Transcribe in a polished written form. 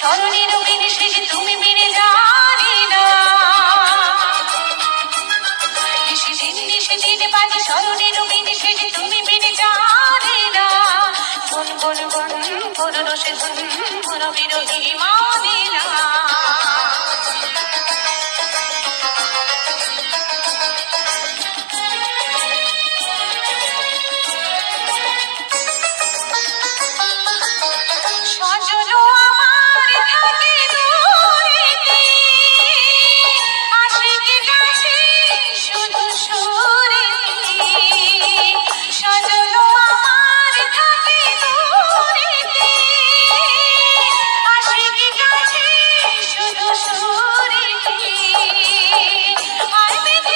স্মরণে রঙিন শেষ তুমি মেরে জানি না। নিশিদিন বাজে স্মরণে রঙিন শেষ তুমি মেরে জানি না। গুন গুন গুন করুণ সে ধুন মন বিরোহী মা